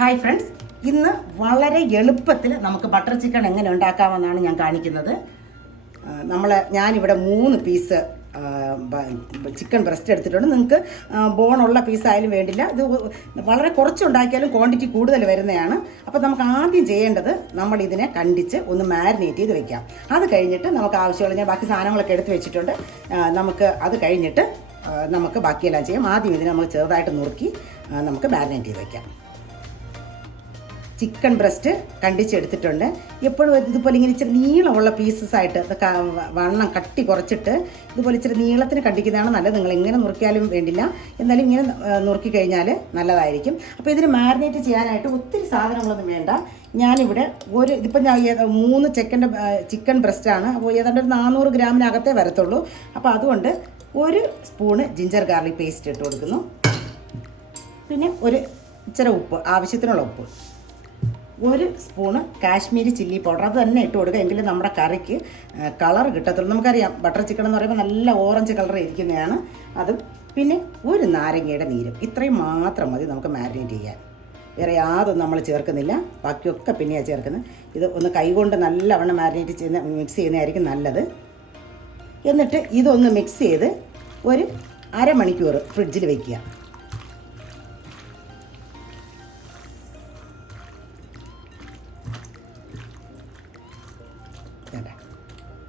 Hi friends ഇന്ന് വളരെ എളുപ്പത്തിൽ നമുക്ക് ബട്ടർ ചിക്കൻ എങ്ങനെ ഉണ്ടാക്കാമെന്നാണ് ഞാൻ കാണിക്കുന്നത്. നമ്മൾ ഞാനിവിടെ മൂന്ന് പീസ് ചിക്കൻ ബ്രസ്റ്റ് എടുത്തിട്ടുണ്ട്. നിങ്ങൾക്ക് ബോണുള്ള പീസായാലും വേണ്ടില്ല. ഇത് വളരെ കുറച്ചുണ്ടാക്കിയാലും ക്വാണ്ടിറ്റി കൂടുതൽ വരുന്നതാണ്. അപ്പോൾ നമുക്ക് ആദ്യം ചെയ്യേണ്ടത് നമ്മൾ ഇതിനെ കണ്ടിച്ച് ഒന്ന് മാരിനേറ്റ് ചെയ്ത് വെക്കാം. അത് കഴിഞ്ഞിട്ട് നമുക്ക് ആവശ്യമുള്ള ഞാൻ ബാക്കി സാധനങ്ങളൊക്കെ എടുത്ത് വെച്ചിട്ടുണ്ട്. നമുക്ക് അത് കഴിഞ്ഞിട്ട് നമുക്ക് ബാക്കിയെല്ലാം ചെയ്യാം. ആദ്യം ഇതിനെ നമുക്ക് ചെറുതായിട്ട് നുറുക്കി നമുക്ക് മാരിനേറ്റ് ചെയ്ത് വെക്കാം. ചിക്കൻ ബ്രസ്റ്റ് കണ്ടിച്ചെടുത്തിട്ടുണ്ട്. എപ്പോഴും ഇതുപോലെ ഇങ്ങനെ ഇച്ചിരി നീളമുള്ള പീസസ് ആയിട്ട് വണ്ണം കട്ടി കുറച്ചിട്ട് ഇതുപോലെ ഇച്ചിരി നീളത്തിന് കണ്ടിക്കുന്നതാണ് നല്ലത്. നിങ്ങൾ എങ്ങനെ നുറുക്കിയാലും വേണ്ടില്ല. എന്നാലും ഇങ്ങനെ നുറുക്കി കഴിഞ്ഞാൽ നല്ലതായിരിക്കും. അപ്പോൾ ഇതിന് മാരിനേറ്റ് ചെയ്യാനായിട്ട് ഒത്തിരി സാധനങ്ങളൊന്നും വേണ്ട. ഞാനിവിടെ ഒരു ഇതിപ്പോൾ ഞാൻ മൂന്ന് ചിക്കന്റെ ചിക്കൻ ബ്രസ്റ്റാണ് അപ്പോൾ ഏതാണ്ട് ഒരു നാനൂറ് ഗ്രാമിനകത്തേ വരത്തുള്ളൂ. അപ്പോൾ അതുകൊണ്ട് ഒരു സ്പൂണ് ജിഞ്ചർ ഗാർലിക് പേസ്റ്റ് ഇട്ട് കൊടുക്കുന്നു. പിന്നെ ഒരു ഇച്ചിരി ഉപ്പ് ആവശ്യത്തിനുള്ള ഉപ്പ്. ഒരു സ്പൂണ് കാശ്മീരി ചില്ലി പൗഡർ. അത് തന്നെ ഇട്ട് കൊടുക്കുക. എങ്കിലും നമ്മുടെ കറിക്ക് കളർ കിട്ടത്തുള്ളൂ. നമുക്കറിയാം ബട്ടർ ചിക്കൻ എന്ന് പറയുമ്പോൾ നല്ല ഓറഞ്ച് കളർ ഇരിക്കുന്നതാണ് അതും. പിന്നെ ഒരു നാരങ്ങയുടെ നീരും. ഇത്രയും മാത്രം മതി നമുക്ക് മാരിനേറ്റ് ചെയ്യാൻ. വേറെ യാതൊന്നും നമ്മൾ ചേർക്കുന്നില്ല. ബാക്കിയൊക്കെ പിന്നെയാണ് ചേർക്കുന്നത്. ഇത് ഒന്ന് കൈകൊണ്ട് നല്ലവണ്ണം മാരിനേറ്റ് ചെയ്യുന്ന മിക്സ് ചെയ്യുന്നതായിരിക്കും നല്ലത്. എന്നിട്ട് ഇതൊന്ന് മിക്സ് ചെയ്ത് ഒരു അരമണിക്കൂർ ഫ്രിഡ്ജിൽ വയ്ക്കുക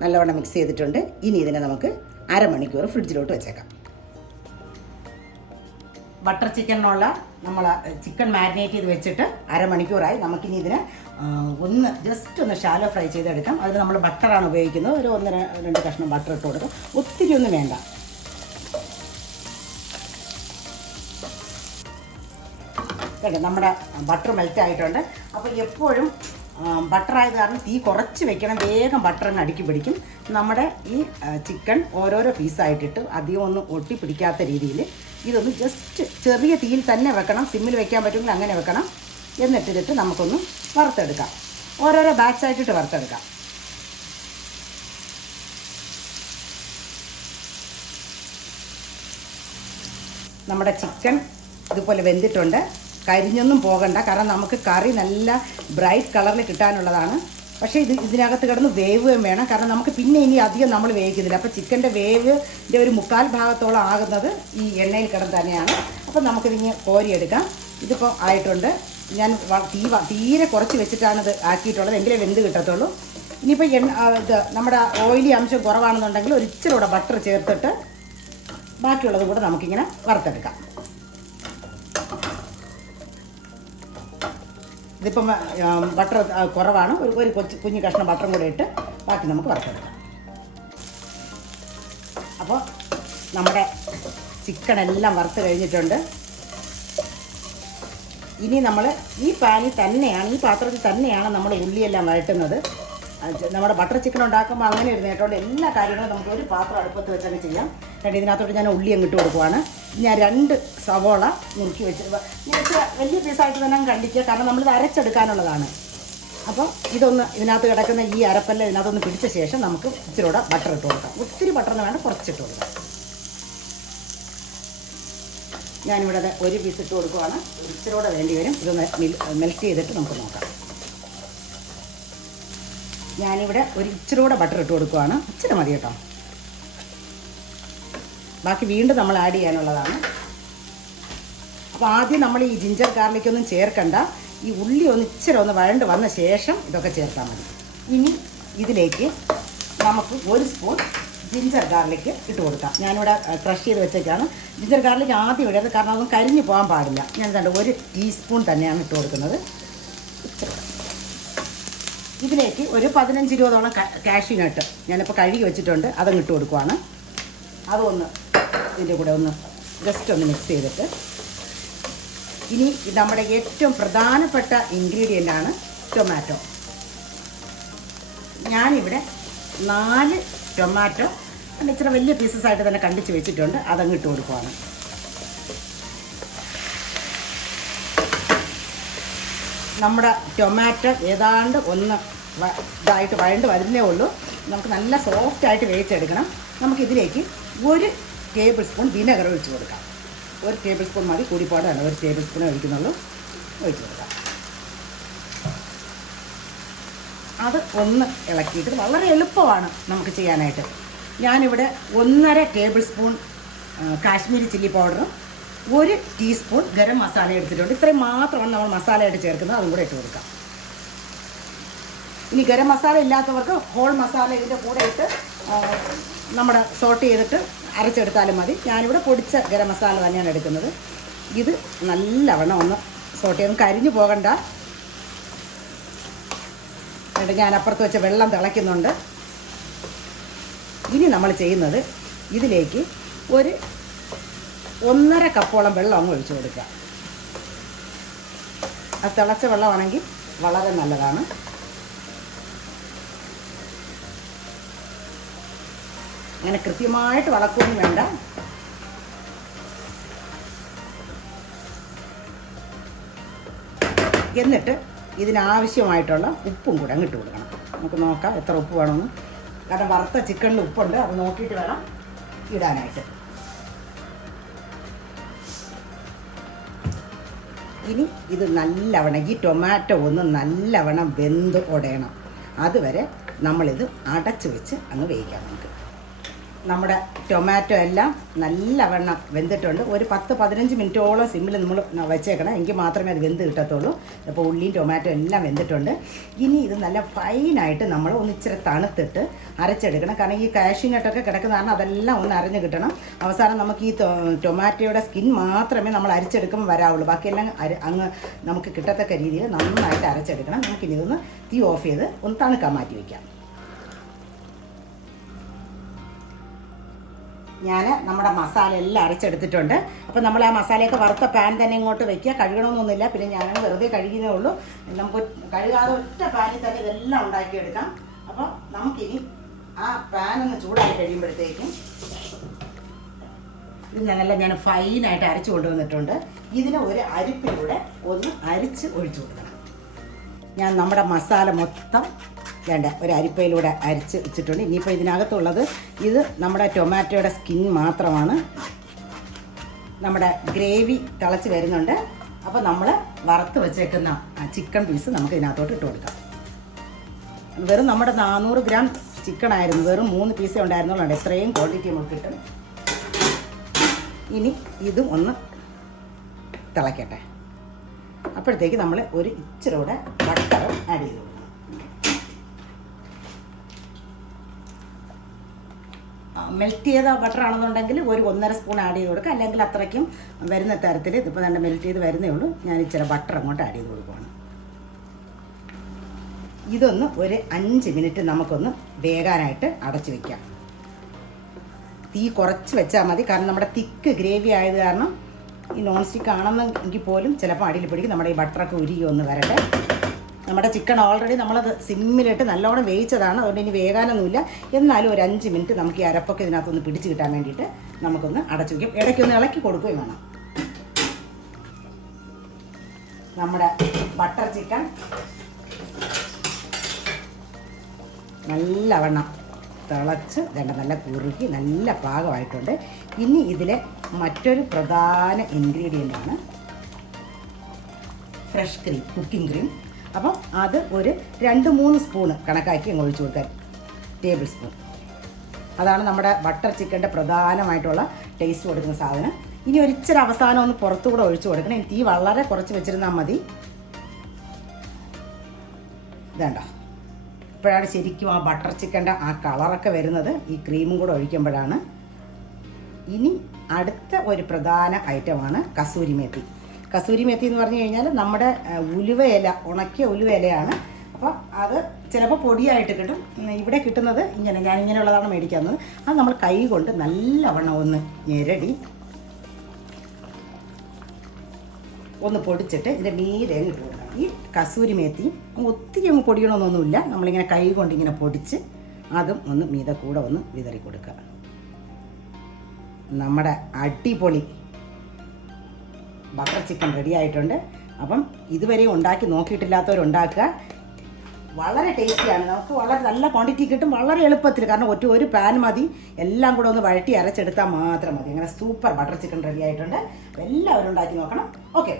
നല്ലവണ്ണം മിക്സ് ചെയ്തിട്ടുണ്ട്. ഇനി ഇതിനെ നമുക്ക് അരമണിക്കൂർ ഫ്രിഡ്ജിലോട്ട് വെച്ചേക്കാം. ബട്ടർ ചിക്കനുള്ള നമ്മൾ ചിക്കൻ മാരിനേറ്റ് ചെയ്ത് വെച്ചിട്ട് അരമണിക്കൂറായി നമുക്കിനി ഇതിനെ ഒന്ന് ജസ്റ്റ് ഒന്ന് ഷാലോ ഫ്രൈ ചെയ്തെടുക്കാം. അതിന് നമ്മൾ ബട്ടറാണ് ഉപയോഗിക്കുന്നത്. ഒരു ഒന്ന് രണ്ട് കഷ്ണം ബട്ടർ ഇട്ട് കൊടുക്കും. ഒത്തിരി ഒന്നും വേണ്ട. കേട്ടോ നമ്മുടെ ബട്ടർ മെൽറ്റ് ആയിട്ടുണ്ട്. അപ്പോൾ എപ്പോഴും ബട്ടർ ആയത് കാരണം തീ കുറച്ച് വെക്കണം. വേഗം ബട്ടർ അങ്ങ് അടുക്കി പിടിക്കും. നമ്മുടെ ഈ ചിക്കൻ ഓരോരോ പീസായിട്ടിട്ട് അധികം ഒന്നും ഒട്ടി പിടിക്കാത്ത രീതിയിൽ ഇതൊന്ന് ജസ്റ്റ് ചെറിയ തീയിൽ തന്നെ വെക്കണം. സിമ്മിൽ വെക്കാൻ പറ്റുമെങ്കിൽ അങ്ങനെ വെക്കണം. എന്നിട്ടിട്ട് നമുക്കൊന്ന് വറുത്തെടുക്കാം. ഓരോരോ ബാച്ചായിട്ടിട്ട് വറുത്തെടുക്കാം. നമ്മുടെ ചിക്കൻ ഇതുപോലെ വെന്തിട്ടുണ്ട്. കരിഞ്ഞൊന്നും പോകണ്ട. കാരണം നമുക്ക് കറി നല്ല ബ്രൈറ്റ് കളറിൽ കിട്ടാനുള്ളതാണ്. പക്ഷേ ഇത് ഇതിനകത്ത് കിടന്ന് വേവുകയും വേണം. കാരണം നമുക്ക് പിന്നെ ഇനി അധികം നമ്മൾ വേവിക്കുന്നില്ല. അപ്പോൾ ചിക്കന്റെ വേവിന്റെ ഒരു മുക്കാൽ ഭാഗത്തോളം ആകുന്നത് ഈ എണ്ണയിൽ കിടന്ന് തന്നെയാണ്. അപ്പോൾ നമുക്കിതിങ്ങ് കോരിയെടുക്കാം. ഇതിപ്പോൾ ആയിട്ടുണ്ട്. ഞാൻ തീ തീരെ കുറച്ച് വെച്ചിട്ടാണ് ഇത് ആക്കിയിട്ടുള്ളത്. എങ്കിലേ വെന്ത് കിട്ടത്തുള്ളൂ. ഇനിയിപ്പോൾ എണ്ണ ഇത് നമ്മുടെ ഓയിലി അംശം കുറവാണെന്നുണ്ടെങ്കിൽ ഒരു ഇച്ചിരി കൂടെ ബട്ടർ ചേർത്തിട്ട് ബാക്കിയുള്ളത് കൂടെ നമുക്കിങ്ങനെ വറുത്തെടുക്കാം. ഇതിപ്പം ബട്ടർ കുറവാണ്. ഒരു ഒരു കൊച്ചു കുഞ്ഞു കഷ്ണം ബട്ടറും കൂടെ ഇട്ട് ബാക്കി നമുക്ക് വറുത്തെടുക്കാം. അപ്പോൾ നമ്മുടെ ചിക്കൻ എല്ലാം വറുത്ത് കഴിഞ്ഞിട്ടുണ്ട്. ഇനി നമ്മൾ ഈ പാനിൽ തന്നെയാണ് ഈ പാത്രത്തിൽ തന്നെയാണ് നമ്മൾ ഉള്ളിയെല്ലാം വഴറ്റുന്നത്. നമ്മുടെ ബട്ടർ ചിക്കൻ ഉണ്ടാക്കുമ്പോൾ അങ്ങനെ ഒരു എല്ലാ കാര്യങ്ങളും നമുക്ക് ഒരു പാത്രം അടുപ്പത്ത് വെച്ചങ്ങ് ചെയ്യാം. രണ്ട് ഇതിനകത്തോട്ട് ഞാൻ ഉള്ളി അങ്ങ് ഇട്ട് കൊടുക്കുവാണ്. ഞാൻ രണ്ട് സവോള മുറുക്കി വെച്ച് വലിയ പീസായിട്ട് തന്നെ കണ്ടിക്കുക കാരണം നമ്മളിത് അരച്ചെടുക്കാനുള്ളതാണ്. അപ്പോൾ ഇതൊന്ന് ഇതിനകത്ത് കിടക്കുന്ന ഈ അരപ്പല്ല ഇതിനകത്തൊന്ന് പിടിച്ച ശേഷം നമുക്ക് ഇച്ചിരി കൂടെ ബട്ടർ ഇട്ട് കൊടുക്കാം. ഒത്തിരി ബട്ടർ എന്ന് വേണ്ട കുറച്ചിട്ട് കൊടുക്കാം. ഞാനിവിടെ ഒരു പീസ് ഇട്ട് കൊടുക്കുവാണ്. ഇച്ചിരി കൂടെ വേണ്ടി വരും. ഇതൊന്ന് മെൽറ്റ് ചെയ്തിട്ട് നമുക്ക് നോക്കാം. ഞാനിവിടെ ഒരു ഇച്ചിരി കൂടെ ബട്ടർ ഇട്ട് കൊടുക്കുവാണ്. ഇച്ചിരി മതി കേട്ടോ. ബാക്കി വീണ്ടും നമ്മൾ ആഡ് ചെയ്യാനുള്ളതാണ്. അപ്പോൾ ആദ്യം നമ്മൾ ഈ ജിഞ്ചർ ഗാർലിക്കൊന്നും ചേർക്കണ്ട. ഈ ഉള്ളി ഒന്ന് ഇച്ചിരി ഒന്ന് വഴണ്ട് വന്ന ശേഷം ഇതൊക്കെ ചേർത്താൽ മതി. ഇനി ഇതിലേക്ക് നമുക്ക് ഒരു സ്പൂൺ ജിഞ്ചർ ഗാർലിക്ക് ഇട്ട് കൊടുക്കാം. ഞാനിവിടെ ക്രഷ് ചെയ്ത് വെച്ചേക്കാണ്. ജിഞ്ചർ ഗാർലിക്ക് ആദ്യം ഇടരുത് കാരണം അതൊന്നും കരിഞ്ഞു പോകാൻ പാടില്ല. ഞാൻ കണ്ടു ഒരു ടീസ്പൂൺ തന്നെയാണ് ഇട്ട് കൊടുക്കുന്നത്. ഇതിലേക്ക് ഒരു പതിനഞ്ച് ഇരുപതോളം കാഷ്യൂ നട്ട് ഞാനിപ്പോൾ കഴുകി വെച്ചിട്ടുണ്ട്. അതങ്ങ് ഇട്ട് കൊടുക്കുവാണ്. അതൊന്ന് ഇതിന്റെ കൂടെ ഒന്ന് ജസ്റ്റ് ഒന്ന് മിക്സ് ചെയ്തിട്ട്. ഇനി നമ്മുടെ ഏറ്റവും പ്രധാനപ്പെട്ട ഇൻഗ്രീഡിയന്റ് ആണ് ടൊമാറ്റോ ഞാനിവിടെ നാല് ടൊമാറ്റോ ഇച്ചിരി വലിയ പീസസ് ആയിട്ട് തന്നെ കണ്ടിച്ച് വെച്ചിട്ടുണ്ട്. അതങ്ങ് ഇട്ട് കൊടുക്കുവാണ്. നമ്മുടെ ടൊമാറ്റോ ഏതാണ്ട് ഒന്ന് ഇതായിട്ട് വഴണ്ട് വരുന്നേ ഉള്ളൂ. നമുക്ക് നല്ല സോഫ്റ്റ് ആയിട്ട് വേവിച്ചെടുക്കണം. നമുക്കിതിലേക്ക് ഒരു ടേബിൾ സ്പൂൺ വിനെഗർ ഒഴിച്ച് കൊടുക്കാം. ഒരു ടേബിൾ സ്പൂൺ മതി. കൂടിപ്പാടാണ്. ഒരു ടേബിൾ സ്പൂൺ ഒഴിക്കുന്നുള്ളൂ. ഒഴിച്ച് കൊടുക്കാം. അത് ഒന്ന് ഇളക്കിയിട്ട് വളരെ എളുപ്പമാണ് നമുക്ക് ചെയ്യാനായിട്ട്. ഞാനിവിടെ ഒന്നര ടേബിൾ സ്പൂൺ കാശ്മീരി ചില്ലി പൗഡറും ഒരു ടീസ്പൂൺ ഗരം മസാല എടുത്തിട്ടുണ്ട്. ഇത്രയും മാത്രമാണ് നമ്മൾ മസാലയായിട്ട് ചേർക്കുന്നത്. അതും കൂടെ ഇട്ട് കൊടുക്കാം. ഇനി ഗരം മസാല ഇല്ലാത്തവർക്ക് ഹോൾ മസാല ഇതിന്റെ കൂടെ ഇട്ട് നമ്മുടെ സോട്ട് ചെയ്തിട്ട് അരച്ചെടുത്താലും മതി. ഞാനിവിടെ പൊടിച്ച ഗരം മസാല തന്നെയാണ് എടുക്കുന്നത്. ഇത് നല്ലവണ്ണം ഒന്ന് സോട്ട് ചെയ്ത് കരിഞ്ഞു പോകണ്ട. എന്നിട്ട് ഞാൻ അപ്പുറത്ത് വെച്ച് വെള്ളം തിളയ്ക്കുന്നുണ്ട്. ഇനി നമ്മൾ ചെയ്യുന്നത് ഇതിലേക്ക് ഒരു ഒന്നര കപ്പോളം വെള്ളം അങ്ങ് ഒഴിച്ചു കൊടുക്കുക. ആ തിളച്ച വെള്ളമാണെങ്കിൽ വളരെ നല്ലതാണ്. അങ്ങനെ കൃത്യമായിട്ട് വളക്കൊന്നും വേണ്ട. എന്നിട്ട് ഇതിനാവശ്യമായിട്ടുള്ള ഉപ്പും കൂടെ അങ്ങ് ഇട്ട് കൊടുക്കണം. നമുക്ക് നോക്കാം എത്ര ഉപ്പ് വേണമെന്ന്. കാരണം വറുത്ത ചിക്കനിൽ ഉപ്പുണ്ട് അത് നോക്കിയിട്ട് വേണം ഇടാനായിട്ട്. ഇനി ഇത് നല്ലവണ്ണം ഈ ടൊമാറ്റോ ഒന്ന് നല്ലവണ്ണം വെന്ത് ഉടയണം അതുവരെ നമ്മളിത് അടച്ച് വെച്ച് അങ്ങ് വേവിക്കാം നമുക്ക്. നമ്മുടെ ടൊമാറ്റോ എല്ലാം നല്ലവണ്ണം വെന്തിട്ടുണ്ട്. ഒരു പത്ത് പതിനഞ്ച് മിനിറ്റോളം സിമ്മിൽ നമ്മൾ വെച്ചേക്കണം. എങ്കിൽ മാത്രമേ അത് വെന്ത് കിട്ടത്തുള്ളൂ. അപ്പോൾ ഉള്ളിയും ടൊമാറ്റോ എല്ലാം വെന്തിട്ടുണ്ട്. ഇനി ഇത് നല്ല ഫൈനായിട്ട് നമ്മൾ ഒന്ന് ഇച്ചിരി തണുത്തിട്ട് അരച്ചെടുക്കണം. കാരണം ഈ കാഷ്യൂനട്ടൊക്കെ കിടക്കുന്ന കാരണം അതെല്ലാം ഒന്ന് അരഞ്ഞ് കിട്ടണം. അവസാനം നമുക്ക് ഈ ടൊമാറ്റോയുടെ സ്കിൻ മാത്രമേ നമ്മൾ അരച്ചെടുക്കുമ്പോൾ വരാവുള്ളൂ. ബാക്കിയെല്ലാം അര അങ്ങ് നമുക്ക് കിട്ടത്തക്ക രീതിയിൽ നന്നായിട്ട് അരച്ചെടുക്കണം. നമുക്കിനി ഇതൊന്ന് തീ ഓഫ് ചെയ്ത് ഒന്ന് തണുക്കാൻ മാറ്റി വയ്ക്കാം. ഞാൻ നമ്മുടെ മസാല എല്ലാം അരച്ചെടുത്തിട്ടുണ്ട്. അപ്പോൾ നമ്മൾ ആ മസാലയൊക്കെ വറുത്ത പാൻ തന്നെ ഇങ്ങോട്ട് വെക്കുക. കഴുകണമെന്നൊന്നുമില്ല പിന്നെ ഞാൻ വെറുതെ കഴുകിയേ ഉള്ളൂ. നമുക്ക് കഴുകാതെ ഒറ്റ പാനിൽ തന്നെ ഇതെല്ലാം ഉണ്ടാക്കിയെടുക്കാം. അപ്പോൾ നമുക്കിനി ആ പാനൊന്ന് ചൂടായി കഴിയുമ്പോഴത്തേക്കും ഇത് ഞാനെല്ലാം ഞാൻ ഫൈനായിട്ട് അരച്ച് കൊണ്ടുവന്നിട്ടുണ്ട്. ഇതിന് ഒരു അരിപ്പിലൂടെ ഒന്ന് അരിച്ച് ഒഴിച്ചു കൊടുക്കണം. ഞാൻ നമ്മുടെ മസാല മൊത്തം വേണ്ട ഒരു അരിപ്പയിലൂടെ അരിച്ച് വെച്ചിട്ടുണ്ട്. ഇനിയിപ്പോൾ ഇതിനകത്തുള്ളത് ഇത് നമ്മുടെ ടൊമാറ്റോയുടെ സ്കിൻ മാത്രമാണ്. നമ്മുടെ ഗ്രേവി തിളച്ച് വരുന്നുണ്ട്. അപ്പോൾ നമ്മൾ വറുത്ത് വെച്ചേക്കുന്ന ചിക്കൻ പീസ് നമുക്ക് ഇതിനകത്തോട്ട് ഇട്ട് കൊടുക്കാം. വെറും നമ്മുടെ നാനൂറ് ഗ്രാം ചിക്കൻ ആയിരുന്നു. വെറും മൂന്ന് പീസേ ഉണ്ടായിരുന്നുള്ളൂ. എത്രയും ക്വാണ്ടിറ്റി നമുക്ക് കിട്ടും. ഇനി ഇതും ഒന്ന് തിളയ്ക്കട്ടെ അപ്പോഴത്തേക്ക് നമ്മൾ ഒരു ഇച്ചിരി കൂടെ ബട്ടർ ആഡ് ചെയ്ത് കൊടുക്കണം മെൽറ്റ് ചെയ്ത ബട്ടർ ആണെന്നുണ്ടെങ്കിൽ ഒരു ഒന്നര സ്പൂൺ ആഡ് ചെയ്ത് കൊടുക്കുക. അല്ലെങ്കിൽ അത്രയ്ക്കും വരുന്ന തരത്തിൽ ഇതിപ്പോൾ നല്ല മെൽറ്റ് ചെയ്ത് വരുന്നേ ഉള്ളൂ. ഞാൻ ഇച്ചിരി ബട്ടർ അങ്ങോട്ട് ആഡ് ചെയ്ത് കൊടുക്കുകയാണ് ഇതൊന്ന് ഒരു അഞ്ച് മിനിറ്റ് നമുക്കൊന്ന് വേകാനായിട്ട് അടച്ചു വെക്കാം. തീ കുറച്ച് വെച്ചാൽ മതി. കാരണം നമ്മുടെ തിക്ക് ഗ്രേവി ആയത് കാരണം ഈ നോൺ സ്റ്റിക്ക് ആണെന്നെങ്കിൽ പോലും ചിലപ്പോൾ അടിയിൽ പിടിക്കും. നമ്മുടെ ഈ ബട്ടറൊക്കെ ഉരുകി ഒന്ന് വരട്ടെ. നമ്മുടെ ചിക്കൻ ഓൾറെഡി നമ്മളത് സിമ്മിലിട്ട് നല്ലോണം വേവിച്ചതാണ്. അതുകൊണ്ട് ഇനി വേകാനൊന്നുമില്ല. എന്നാലും ഒരു അഞ്ച് മിനിറ്റ് നമുക്ക് ഈ അരപ്പൊക്കെ ഇതിനകത്തൊന്ന് പിടിച്ച് കിട്ടാൻ വേണ്ടിയിട്ട് നമുക്കൊന്ന് അടച്ചു വയ്ക്കും ഇടയ്ക്കൊന്ന് ഇളക്കി കൊടുക്കുകയും വേണം. നമ്മുടെ ബട്ടർ ചിക്കൻ. നല്ലവണ്ണം തിളച്ച് വേണ്ട നല്ല കുറുക്കി നല്ല പാകമായിട്ടുണ്ട്. ഇനി ഇതിലെ മറ്റൊരു പ്രധാന ഇൻഗ്രീഡിയന്റ് ആണ്. ഫ്രഷ് ക്രീം കുക്കിംഗ് ക്രീം അപ്പം അത് ഒരു രണ്ട് മൂന്ന് സ്പൂണ് കണക്കാക്കി അങ്ങ് ഒഴിച്ചു കൊടുക്കാൻ ടേബിൾ സ്പൂൺ. അതാണ് നമ്മുടെ ബട്ടർ ചിക്കന്റെ പ്രധാനമായിട്ടുള്ള ടേസ്റ്റ് കൊടുക്കുന്ന സാധനം. ഇനി ഒരിച്ചിരി അവസാനം ഒന്ന് പുറത്തുകൂടെ ഒഴിച്ചു കൊടുക്കണം. തീ വളരെ കുറച്ച് വെച്ചിരുന്നാൽ മതി. ഇതേണ്ട. ഇപ്പോഴാണ് ശരിക്കും ആ ബട്ടർ ചിക്കന്റെ ആ കളറൊക്കെ വരുന്നത്. ഈ ക്രീമും കൂടെ ഒഴിക്കുമ്പോഴാണ്. ഇനി അടുത്ത ഒരു പ്രധാന ഐറ്റമാണ് കസൂരി മേത്തി. കസൂരി മെത്തി എന്ന് പറഞ്ഞു കഴിഞ്ഞാൽ നമ്മുടെ ഉലുവയില ഉണക്കിയ ഉലുവ ഇലയാണ് അപ്പോൾ അത് ചിലപ്പോൾ പൊടിയായിട്ട് കിട്ടും. ഇവിടെ കിട്ടുന്നത് ഇങ്ങനെ ഞാൻ ഇങ്ങനെയുള്ളതാണ് മേടിക്കുന്നത് അത് നമ്മൾ കൈ കൊണ്ട് നല്ലവണ്ണം ഒന്ന് ഞെരടി. ഒന്ന് പൊടിച്ചിട്ട് ഇതിന്റെ മീരെ കിട്ടുക ഈ കസൂരി മേത്തി ഒത്തിരി അങ്ങ് പൊടിയണമെന്നൊന്നുമില്ല നമ്മളിങ്ങനെ കൈ കൊണ്ട് ഇങ്ങനെ പൊടിച്ച് അതും ഒന്ന് മീത കൂടെ ഒന്ന് വിതറി കൊടുക്കുക. നമ്മുടെ അടിപൊളി ബട്ടർ ചിക്കൻ റെഡി ആയിട്ടുണ്ട്. അപ്പം ഇതുവരെ ഉണ്ടാക്കി നോക്കിയിട്ടില്ലാത്തവരുണ്ടാക്കുക. വളരെ ടേസ്റ്റിയാണ് നമുക്ക് വളരെ നല്ല ക്വാണ്ടിറ്റി കിട്ടും. വളരെ എളുപ്പത്തിൽ. കാരണം ഒറ്റ ഒരു പാൻ മതി. എല്ലാം കൂടെ ഒന്ന് വഴറ്റി അരച്ചെടുത്താൽ മാത്രം മതി. അങ്ങനെ സൂപ്പർ ബട്ടർ ചിക്കൻ റെഡി ആയിട്ടുണ്ട്. എല്ലാവരും ഉണ്ടാക്കി നോക്കണം. ഓക്കെ